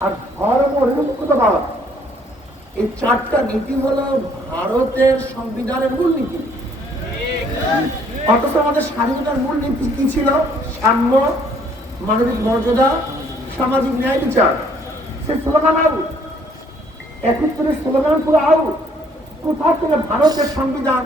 আর ধর্ম নিরপেক্ষতাবাদ এই চারটা নীতি হলো ভারতের সংবিধানের মূল নীতি অথচ আমাদের স্বাধীনতার মূল নীতি কি ছিল? সাম্য, মানবিক মর্যাদা, সামাজিক ন্যায় বিচার। সে স্লোগান আউট একত্রে স্লোগান পুরো আউট কোথাও থেকে ভারতের সংবিধান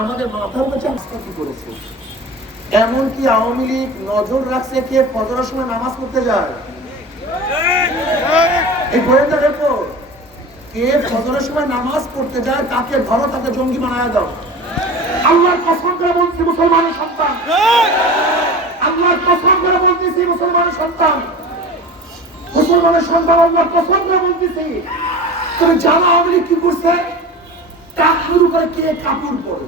আমাদের মাথার কাছে আস্থা করেছে? এমনকি আওয়ামী লীগ নজর রাখছে কে? ফজরের নামাজ পড়তে যায়। এই গোয়েন্দা রিপোর্ট কে ফজরের সময় নামাজ পড়তে যায় তাকে ধরো তাকে জঙ্গি বানায় দাও। আল্লাহর কসম করে বলছি মুসলমানের সন্তান। আল্লাহর কসম করে বলতেছি মুসলমানের সন্তান। মুসলমানের সন্তান আল্লাহর কসম করে বলতেছি। তুমি জানো লীগ কি করছে? কাকুর উপরে কে কাপুর পরে?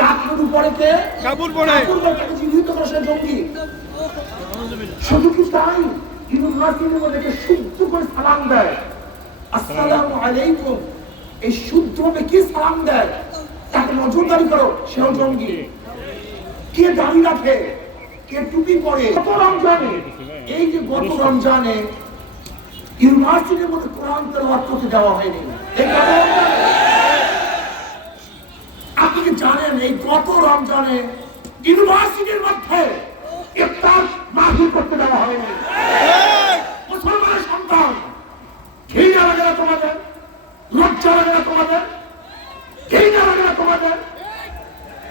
কাকুর উপরে কে? কাপড় পরে। কাপুর পরে তাকে চিহ্নিত করে সে জঙ্গি। শুধু কি তাই? ইউনিভার্সিটির শুদ্ধ করে সালাম দেয়। আসসালামু আলাইকুম। এই ভাবে কি সালাম দেয়? তাকে নজরদারি করো, সেও জঙ্গি। কে দাড়ি রাখে? কে টুপি পরে? গত রমজানে, এই যে গত রমজানে ইউনিভার্সিটির মধ্যে কোরআন তেলাওয়াত করতে দেওয়া হয়নি। আপনি জানেন এই গত রমজানে ইউনিভার্সিটির মধ্যে ইফতার মাহফিল করতে দেওয়া হয়নি। মুসলমানের সন্তান ঘৃণা লাগে না তোমাদের লজ্জা লাগে না তোমাদের ঘৃণা লাগে না তোমাদের।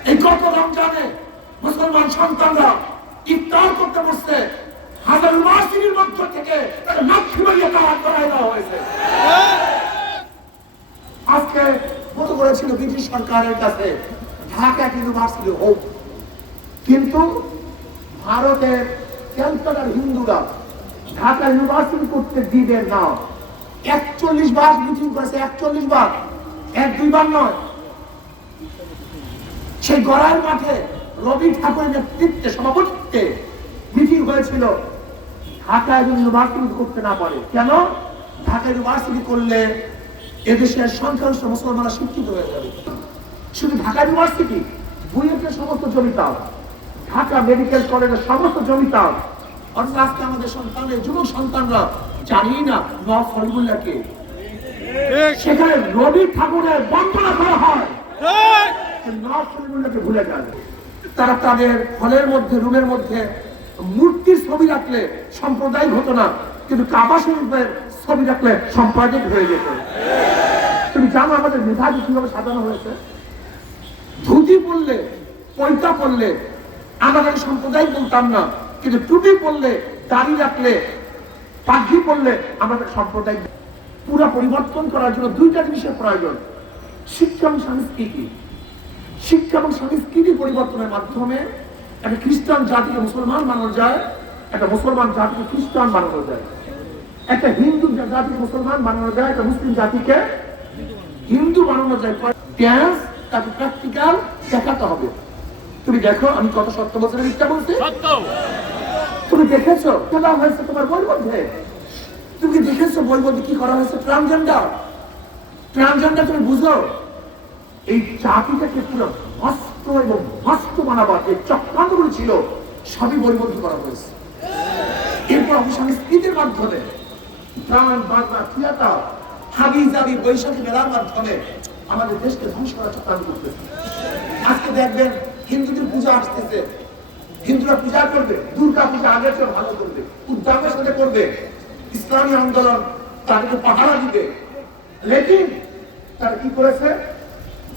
এই গত রমজানে মুসলমান সন্তানরা ইফতার করতে বসছে হাজার ইউনিভার্সিটির মধ্য থেকে তাকে লক্ষ্মী বাড়িয়ে দাওয়াত করাই দেওয়া হয়েছে। আজকে মতো করেছিল ব্রিটিশ সরকারের কাছে ঢাকা ইউনিভার্সিটি হোক। কিন্তু ভারতের ক্যালকাটার হিন্দুরা ঢাকা ইউনিভার্সিটি করতে দিবে না। একচল্লিশ বার মিটিং করেছে, একচল্লিশ বার। এক দুইবার নয়। সেই গড়ার মাঠে রবি ঠাকুরের নেতৃত্বে, সভাপতিত্বে মিটিং হয়েছিল। ঢাকা এবং ইউনিভার্সিটি করতে না পারে। কেন? ঢাকা ইউনিভার্সিটি করলে এদেশের সংখ্যাংশ মুসলমানরা শিক্ষিত হয়ে যাবে। শুধু ঢাকা ইউনিভার্সিটি বুয়েটের সমস্ত জমিটা ঢাকা মেডিকেল কলেজের সমস্ত জমিটা অর্থাৎ আজকে আমাদের সন্তানের যুবক সন্তানরা জানি না হরিবুল্লাহকে সেখানে রবি ঠাকুরের বন্দনা করা হয়। ভুলে যান তারা তাদের হলের মধ্যে রুমের মধ্যে মূর্তির ছবি রাখলে সাম্প্রদায়িক হতো না কিন্তু কাবা শরীফের ছবি রাখলে সাম্প্রদায়িক হয়ে যেত। তুমি জানো আমাদের মেধাবী কীভাবে সাজানো হয়েছে? ধুতি পরলে পয়তা পরলে আমরা তাকে সাম্প্রদায়িক বলতাম না, কিন্তু টুপি পরলে, দাড়ি রাখলে পাখি পড়লে আমাদের সম্প্রদায় পুরা পরিবর্তন করার জন্য দুইটা জিনিসের প্রয়োজন। শিক্ষা এবং সংস্কৃতি। শিক্ষা এবং সংস্কৃতি পরিবর্তনের মাধ্যমে একটা খ্রিস্টান জাতিকে মুসলমান বানানো যায়, একটা মুসলমান জাতিকে খ্রিস্টান বানানো যায়। একটা হিন্দু জাতিকে মুসলমান বানানো যায়, একটা মুসলিম জাতিকে হিন্দু বানানো যায়। ড্যান্স তাকে প্র্যাকটিক্যাল দেখাতে হবে। তুমি দেখো আমি কত সত্য বছরের ইচ্ছা বলছি? তুমি দেখেছ? কেনা হয়েছে তোমার বই মধ্যে? তুমি দেখেছ বই মধ্যে কি করা হয়েছে? ট্রান্সজেন্ডার ট্রান্সজেন্ডার তুমি বুঝো? এই জাতিটাকে পুরো ভস্ত এবং ভস্ত বানাবার যে চক্রান্তগুলো ছিল সবই বইবদ্ধ করা হয়েছে। এরপর স্বামী সংস্কৃতির মাধ্যমে গান বাংলা থিয়েটার হাবি জাবি বৈশাখী মেলার মাধ্যমে আমাদের দেশকে ধ্বংস করার চক্রান্ত করতেছে। আজকে দেখবেন হিন্দুদের পূজা আসতেছে। হিন্দুরা পূজা করবে দুর্গা পূজা আগের চেয়ে ভালো করবে উদ্যামের সাথে করবে। ইসলামী আন্দোলন তাদেরকে পাহারা দিবে। লেকিন তারা কি করেছে?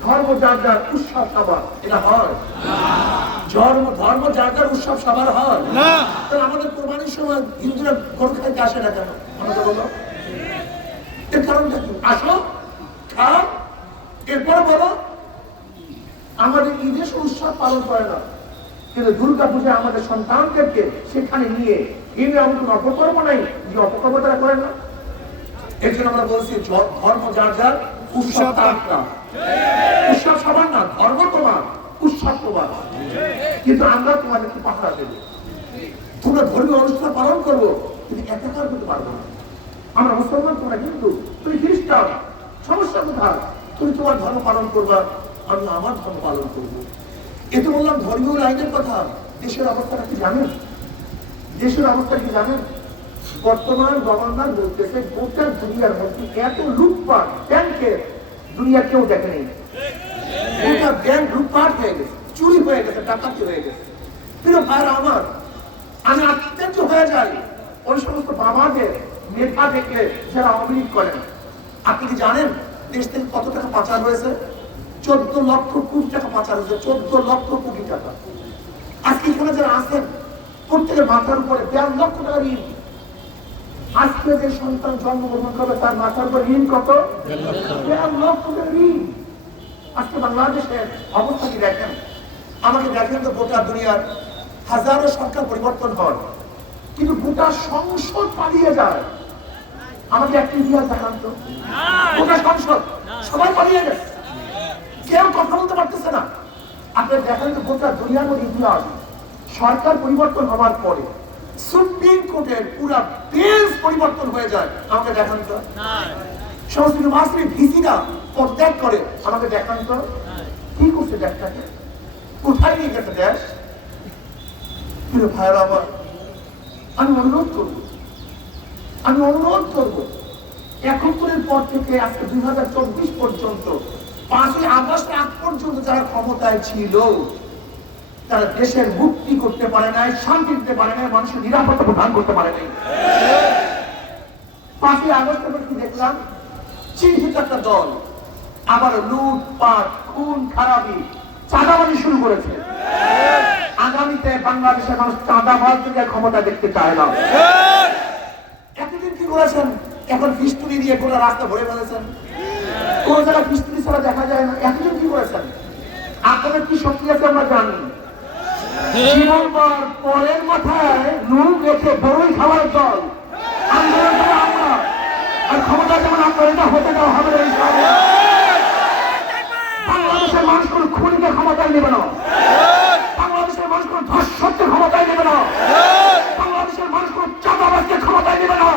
ধর্ম যার যার উৎসব সবার এটা হয়। ধর্ম ধর্ম যার যার উৎসব সবার হয়। না। তাহলে আমাদের কোরবানির সময় হিন্দুরা গরু খাইতে আসে না কেন? আমাকে বলো। এর কারণটা কি? আসো খাও এরপর বলো আমাদের নিজস্ব উৎসব পালন করে না। কিন্তু দুর্গা পূজা আমাদের সন্তানদেরকে সেখানে নিয়ে এনে এমন কোনো অপকর্ম নাই যে অপকর্ম তারা করে না। এর জন্য আমরা বলছি ধর্ম যার যার উৎসব উৎসব সবার না ধর্ম তোমার উৎসব তোমার। কিন্তু আমরা তোমাদেরকে পাহারা দেবো। তোমরা ধর্মীয় অনুষ্ঠান পালন করব কিন্তু একাকার করতে পারব না। আমরা মুসলমান তোমরা হিন্দু তুমি খ্রিস্টান সমস্যা কোথায়? তুমি তোমার ধর্ম পালন করবা আমি আমার ধর্ম পালন করব। এ তো বললাম ধর্মীয় লাইনের কথা। দেশের অবস্থাটা কি জানেন? দেশের অবস্থা কি জানেন? বর্তমান গভর্নর বলতেছে, গোটা দুনিয়ার মধ্যে এত লুটপাট, ব্যাংকের দুনিয়া কেউ দেখেনি গোটা ব্যাংক লুটপাট হয়ে গেছে, চুরি হয়ে গেছে, ডাকাতি হয়ে গেছে। কিন্তু ভাইরা আমার, আমি আশ্চর্য হয়ে যাই। ওই সমস্ত বাবাদের নেতা দেখলে যারা আওয়ামী করেন। আপনি কি জানেন দেশ থেকে কত টাকা পাচার হয়েছে? চোদ্দ লক্ষ কোটি টাকা পাচার হয়েছে চোদ্দ লক্ষ কোটি টাকা। আজকে এখানে যারা আছেন প্রত্যেকের মাথার উপরে দেড় লক্ষ টাকা ঋণ। আজকে যে সন্তান জন্মগ্রহণ করবে তার মাথার উপর ঋণ কত? দেড় লক্ষ টাকা। ঋণ। আজকে বাংলাদেশের অবস্থা কি দেখেন? আমাকে দেখেন তো গোটা দুনিয়ার হাজারো সরকার পরিবর্তন হয় কিন্তু গোটা সংসদ পালিয়ে যায়। আমাকে একটা ইতিহাস দেখান তো। গোটা সংসদ সবাই পালিয়ে গেছে। কেউ কথা বলতে পারতেছে না। আপনি দেখেন তো গোটা দুনিয়ার মধ্যে ইতিহাস সরকার পরিবর্তন হওয়ার পরে সুপ্রিম কোর্টের পুরা বেঞ্চ পরিবর্তন হয়ে যায়। আমাকে দেখান তো। সমস্ত ইউনিভার্সিটি ভিসিরা পদত্যাগ করে। আমাকে দেখান তো। কি করছে দেশটাকে? কোথায় নিয়ে গেছে দেশ? কিন্তু আমার আমি অনুরোধ করব। আমি অনুরোধ করব। একাত্তরের পর থেকে আজকে দুই হাজার চব্বিশ পর্যন্ত পাঁচই আগস্ট আগ পর্যন্ত যারা ক্ষমতায় ছিল, তারা দেশের মুক্তি করতে পারে নাই, শান্তি দিতে পারে নাই, মানুষের নিরাপত্তা প্রদান করতে পারে নাই। পাঁচই আগস্ট আমরা কি দেখলাম? চিহ্নিত একটা দল আবার লুটপাট, খুন, খারাপি, চাঁদাবাজি শুরু করেছে। আগামীতে বাংলাদেশের মানুষ চাঁদাবাজ থেকে ক্ষমতা দেখতে চায় না। এতদিন কি করেছেন? এখন ফিস্তুরি দিয়ে গোটা রাস্তা ভরে ফেলেছেন। কোন জায়গায় ফিস্তুরি ছাড়া দেখা যায় না। এতদিন কি করেছেন? আপনাদের কি শক্তি আছে আমরা জানি। জীবন পর পরের মাথায় নুন রেখে বড়ই আন্দোলন আমরা। আর ক্ষমতা যেমন আপনার এটা হতে দেওয়া হবে। বাংলাদেশের মানুষ কোন খুনিকে ক্ষমতায় নেবে না। বাংলাদেশের মানুষ কোন ধর্ষককে ক্ষমতায় নেবে না বাংলাদেশের মানুষ কোন চাঁদাবাজকে ক্ষমতায় নেবে না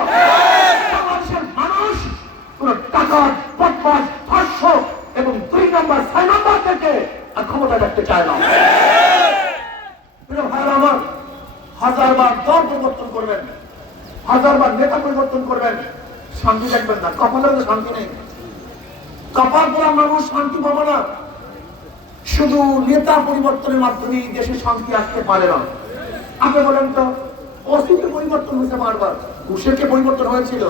বাংলাদেশের মানুষ কোন টাকা বদমাস ধর্ষক এবং দুই নম্বর ছয় নম্বর থেকে আর ক্ষমতা দেখতে চায় না প্রিয় ভাইরা আমার হাজারবার দল পরিবর্তন করবেন হাজারবার নেতা পরিবর্তন করবেন শান্তি দেখবেন না কপালে তো শান্তি নেই। কপাল পোড়া মানুষ শান্তি পাবো না। শুধু নেতা পরিবর্তনের মাধ্যমে দেশে শান্তি আসতে পারে না। আপনি বলেন তো অস্তিত্ব পরিবর্তন হয়েছে বারবার। ঘুষের কে পরিবর্তন হয়েছিল।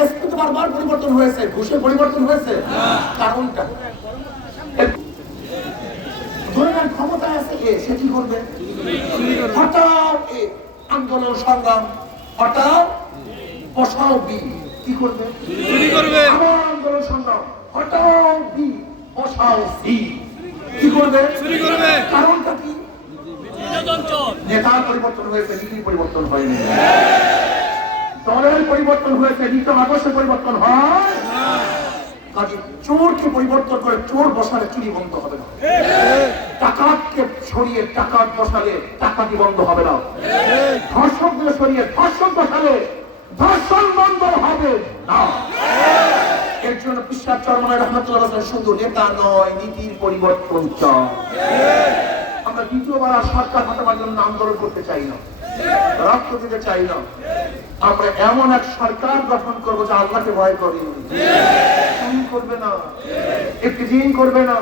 এসপি তো বারবার পরিবর্তন হয়েছে। ঘুষের পরিবর্তন হয়েছে। কারণটা? ধরে নেন ক্ষমতায় আছে এ সে কি করবে? হঠাৎ আন্দোলন সংগ্রাম হঠাৎ বসাও বি। কি করবে? চুরি করবে। আন্দোলন সংগ্রাম বি বসাও কি করবে? চুরি করবে। কারণটা কি? নেতা পরিবর্তন হয়েছে নীতি পরিবর্তন হয়নি। দলের পরিবর্তন হয়েছে নীতি আদর্শের পরিবর্তন হয়। কাজে চোরকে পরিবর্তন করে চোর বসালে চুরি বন্ধ হবে না। টাকাতকে সরিয়ে টাকাত বসালে টাকাতি বন্ধ হবে না। ধর্ষককে সরিয়ে ধর্ষক বসালে ধর্ষণ বন্ধ হবে। না। এর জন্য বিশ্বাস চরমায় রহমতুল্লাহ শুধু নেতা নয়, নীতির পরিবর্তন আমরা দ্বিতীয়বার আর সরকার হটাবার জন্য আন্দোলন করতে চাই না। রক্ত দিতে চাই না। আমরা এমন এক সরকার গঠন করব যে আল্লাহকে ভয় করি। করবে না। একটি দিন করবে না।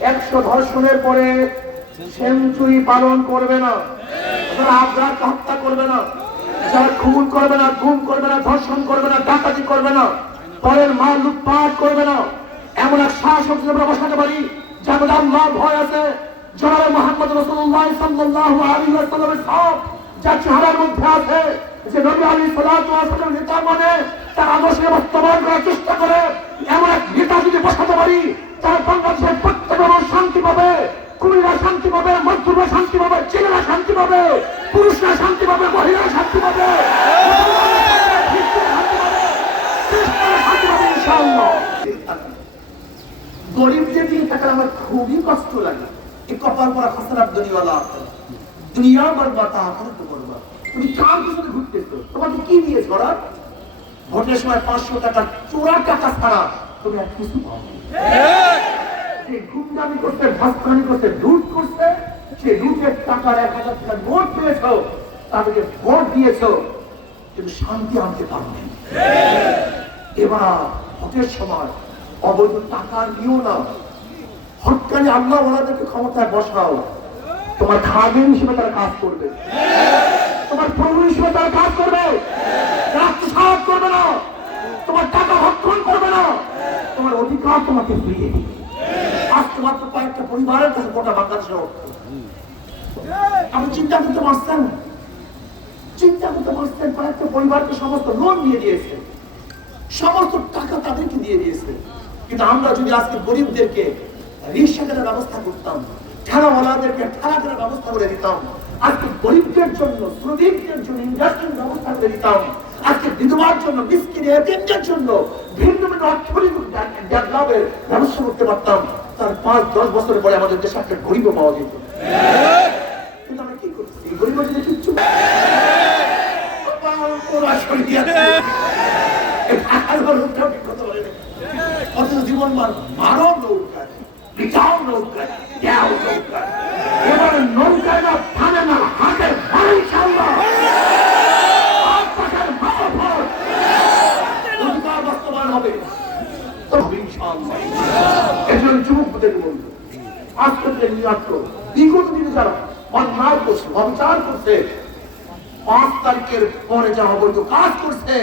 একশো ধর্ষণের পরে সেঞ্চুরি পালন করবে না। আবরারকে হত্যা করবে না। যারা খুন করবে না, গুম করবে না, ধর্ষণ করবে না, ডাকাতি করবে না, পরের মাল লুটপাট করবে না। এমন এক শাসক আমরা বসাতে পারি যাদের আল্লাহ ভয় আছে, জনাবে মোহাম্মদ রসুল্লাহ আলাইহি ওয়াসাল্লামের সব যা চেহারার মধ্যে আছে যে নবী আলী সাল্লাল্লাহু নেতা মানে তার আদর্শকে বাস্তবায়ন করার চেষ্টা করে। এমন এক নেতা যদি বসাতে পারি তারা বাংলাদেশের প্রত্যেক মানুষ শান্তি পাবে কুমিরা শান্তি পাবে মধ্যমা শান্তি পাবে, ছেলেরা শান্তি পাবে, পুরুষরা শান্তি পাবে মহিলারা শান্তি পাবে খ্রিস্টানরা শান্তি পাবে, খ্রিস্টানরা শান্তি পাবে ইনশাআল্লাহ। গরিবদের দিকে থাকার আমার খুবই কষ্ট লাগে। এই কপাল পরা খাসারার দুনিয়াওয়ালা দুনিয়া বরবাদ, আখরত বরবাদ। তুমি কার পিছনে ঘুরতেছো? তোমাকে কি দিয়েছ ওরা? ভোটের সময় পাঁচশো টাকা, চোরা টাকা ছাড়া তুমি আর কিছু পাও। যে গুন্ডামি করছে ভাস্তানি করছে, লুট করছে। সে লুটের টাকার এক হাজার টাকা নোট পেয়েছ তাদেরকে ভোট দিয়েছ শান্তি আনতে পারবেন এবার হকের সময় অবৈধ টাকা নিও না। হকানি আল্লাহ ওনাদেরকে ক্ষমতায় বসাও। তোমার খাদিম হিসেবে তারা কাজ করবে। তোমার প্রভু হিসেবে তারা কাজ করবে। রাষ্ট্র সাহায্য করবে না। তোমার টাকা ভক্ষণ করবে না। তোমার অধিকার তোমাকে ফিরিয়ে দিবে। আজকে মাত্র কয়েকটা পরিবারের কাছে গোটা বাংলাদেশের অর্থ। আপনি চিন্তা করতে পারছেন? চিন্তা করতে পারছেন? কয়েকটা পরিবারকে সমস্ত লোন দিয়ে দিয়েছে। সমস্ত টাকা তাদেরকে দিয়ে দিয়েছে। কিন্তু আমরা যদি আজকে গরিবদেরকে রিক্সা কেনার ব্যবস্থা করতাম, ঠেলাওয়ালাদেরকে ঠেলা কেনার ব্যবস্থা করে দিতাম, আজকে গরিবদের জন্য, শ্রমিকদের জন্য ইন্ডাস্ট্রির ব্যবস্থা করে দিতাম, আজকে বিধবার জন্য জন্য ভিন্ন ভিন্ন অর্থনৈতিক ডেভেলপের ব্যবস্থা করতে পারতাম। তার পাঁচ, দশ বছর পরে আমাদের দেশে একটা গরিব পাওয়া যেত। কিন্তু আমরা কি করছি? গরিব যদি কিচ্ছু ওরা সরিয়ে অথচ জীবন মার মারো নৌকায় পিটাও নৌকায় দেও নৌকায় এবারে নৌকায় না, থামে না, হাতে বলব, আজকে যে বিগত দিনে করছে, অবিচার করছে, পাঁচ তারিখের পরে যারা কাজ করছে,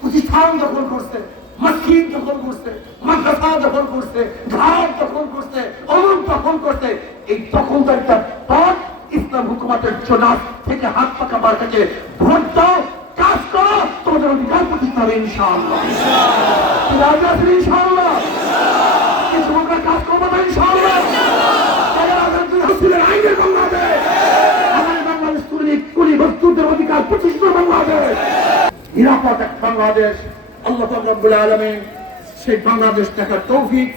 প্রতিষ্ঠান দখল করছে মসজিদ দখল করছে, মাদ্রাসা দখল করছে, ঘাট দখল করছে, অমুক দখল করছে, এই দখলদারিতার পর ইসলাম হুকুমাতের জোনাস থেকে হাত পাকা বার থেকে ভোট দাও, কাজ করো, তোমাদের অধিকার প্রতিষ্ঠা হবে ইনশাআল্লাহ। ইনশাআল্লাহ? কিছু আমরা কাজ করব না ইনশাআল্লাহ? আইনের বাংলাদেশ। আমার কুলি মজদুরদের অধিকার প্রতিষ্ঠা বাংলাদেশ। নিরাপদ এক বাংলাদেশ। আল্লাহ রব্বুল আলামিন সেই বাংলাদেশ দেখার তৌফিক